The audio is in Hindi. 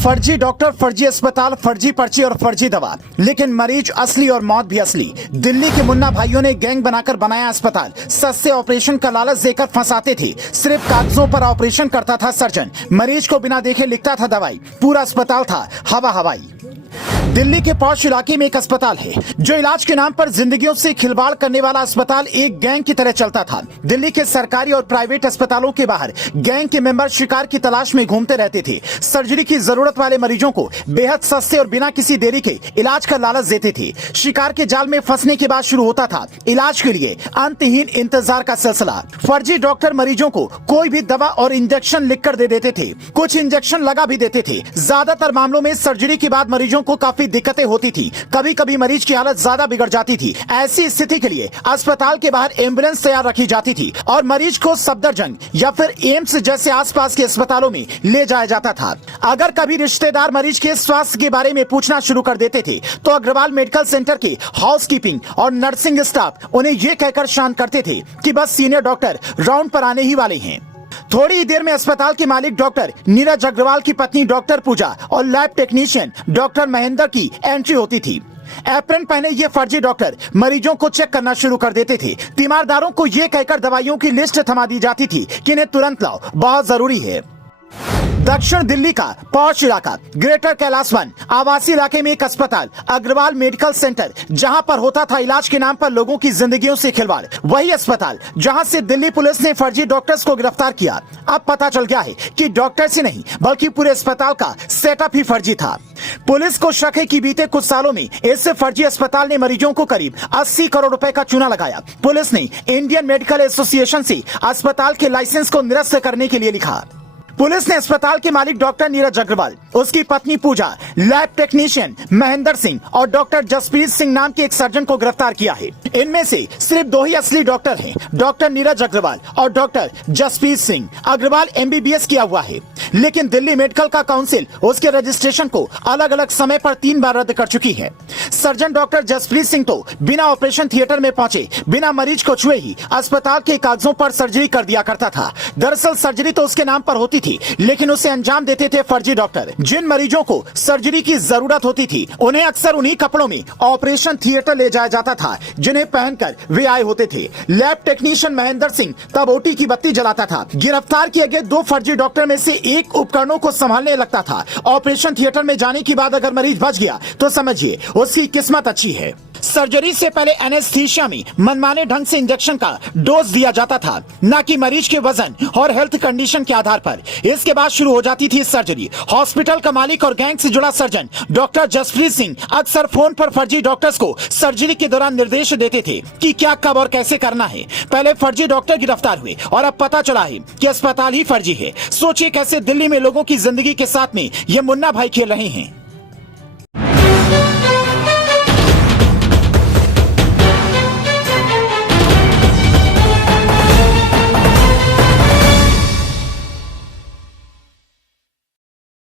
फर्जी डॉक्टर, फर्जी अस्पताल, फर्जी पर्ची और फर्जी दवा, लेकिन मरीज असली और मौत भी असली। दिल्ली के मुन्ना भाइयों ने गैंग बनाकर बनाया अस्पताल। सस्ते ऑपरेशन का लालच देकर फंसाते थे। सिर्फ कागजों पर ऑपरेशन करता था सर्जन, मरीज को बिना देखे लिखता था दवाई। पूरा अस्पताल था हवा हवाई। दिल्ली के पॉश इलाके में एक अस्पताल है जो इलाज के नाम पर जिंदगियों से खिलवाड़ करने वाला अस्पताल एक गैंग की तरह चलता था। दिल्ली के सरकारी और प्राइवेट अस्पतालों के बाहर गैंग के मेंबर शिकार की तलाश में घूमते रहते थे। सर्जरी की जरूरत वाले मरीजों को बेहद सस्ते और बिना किसी देरी के इलाज का लालच देते थे। शिकार के जाल में फंसने के बाद शुरू होता था इलाज के लिए अंतहीन इंतजार का सिलसिला। फर्जी डॉक्टर मरीजों को कोई भी दवा और इंजेक्शन लिख कर दे देते थे, कुछ इंजेक्शन लगा भी देते थे। ज्यादातर मामलों में सर्जरी के बाद मरीजों को काफी दिक्कतें होती थी। कभी कभी मरीज की हालत ज्यादा बिगड़ जाती थी। ऐसी स्थिति के लिए अस्पताल के बाहर एम्बुलेंस तैयार रखी जाती थी और मरीज को सफदरजंग या फिर एम्स जैसे आसपास के अस्पतालों में ले जाया जाता था। अगर कभी रिश्तेदार मरीज के स्वास्थ्य के बारे में पूछना शुरू कर देते थे तो अग्रवाल मेडिकल सेंटर के हाउसकीपिंग और नर्सिंग स्टाफ उन्हें यह कहकर शांत करते थे कि बस सीनियर डॉक्टर राउंड पर आने ही वाले हैं। थोड़ी ही देर में अस्पताल के मालिक डॉक्टर नीरज अग्रवाल की पत्नी डॉक्टर पूजा और लैब टेक्नीशियन डॉक्टर महेंद्र की एंट्री होती थी। एप्रन पहने ये फर्जी डॉक्टर मरीजों को चेक करना शुरू कर देते थे। तीमारदारों को ये कहकर दवाइयों की लिस्ट थमा दी जाती थी कि इन्हें तुरंत लाओ, बहुत जरूरी है। दक्षिण दिल्ली का पॉश इलाका ग्रेटर कैलाशवन आवासीय इलाके में एक अस्पताल अग्रवाल मेडिकल सेंटर, जहां पर होता था इलाज के नाम पर लोगों की जिंदगियों से खिलवाड़। वही अस्पताल जहां से दिल्ली पुलिस ने फर्जी डॉक्टर्स को गिरफ्तार किया। अब पता चल गया है कि डॉक्टर्स ही नहीं बल्कि पूरे अस्पताल का सेटअप ही फर्जी था। पुलिस को शक है कि बीते कुछ सालों में इस फर्जी अस्पताल ने मरीजों को करीब 80 करोड़ रुपए का चूना लगाया। पुलिस ने इंडियन मेडिकल एसोसिएशन से अस्पताल के लाइसेंस को निरस्त करने के लिए लिखा। पुलिस ने अस्पताल के मालिक डॉक्टर नीरज अग्रवाल, उसकी पत्नी पूजा, लैब टेक्नीशियन महेंद्र सिंह और डॉक्टर जसप्रीत सिंह नाम के एक सर्जन को गिरफ्तार किया है। इनमें से सिर्फ दो ही असली डॉक्टर हैं, डॉक्टर नीरज अग्रवाल और डॉक्टर जसप्रीत सिंह। अग्रवाल MBBS किया हुआ है, लेकिन दिल्ली मेडिकल का काउंसिल उसके रजिस्ट्रेशन को अलग अलग समय पर 3 बार रद्द कर चुकी है। सर्जन डॉक्टर जसप्रीत सिंह तो बिना ऑपरेशन थिएटर में पहुंचे, बिना मरीज को छुए ही अस्पताल के कागजों पर सर्जरी कर दिया करता था। दरअसल सर्जरी तो उसके नाम पर होती थी, लेकिन उसे अंजाम देते थे फर्जी डॉक्टर। जिन मरीजों को सर्जरी की जरूरत होती थी उन्हें अक्सर उन्हीं कपड़ों में ऑपरेशन थिएटर ले जाया जाता था जिन्हें पहनकर वे आए होते थे। लैब टेक्नीशियन महेंद्र सिंह तब ओटी की बत्ती जलाता था। गिरफ्तार किए गए 2 फर्जी डॉक्टर में से एक उपकरणों को संभालने लगता था। ऑपरेशन थिएटर में जाने के बाद अगर मरीज बच गया तो समझिए उसकी किस्मत अच्छी है। सर्जरी से पहले एनेस्थीसिया में मनमाने ढंग से इंजेक्शन का डोज दिया जाता था, न कि मरीज के वजन और हेल्थ कंडीशन के आधार पर। इसके बाद शुरू हो जाती थी सर्जरी। हॉस्पिटल का मालिक और गैंग से जुड़ा सर्जन डॉक्टर जसप्रीत सिंह अक्सर फोन पर फर्जी डॉक्टर्स को सर्जरी के दौरान निर्देश देते थे कि क्या, कब और कैसे करना है। पहले फर्जी डॉक्टर गिरफ्तार हुए और अब पता चला है कि अस्पताल ही फर्जी है। सोचिए कैसे दिल्ली में लोगों की जिंदगी के साथ में ये मुन्ना भाई खेल रहे हैं।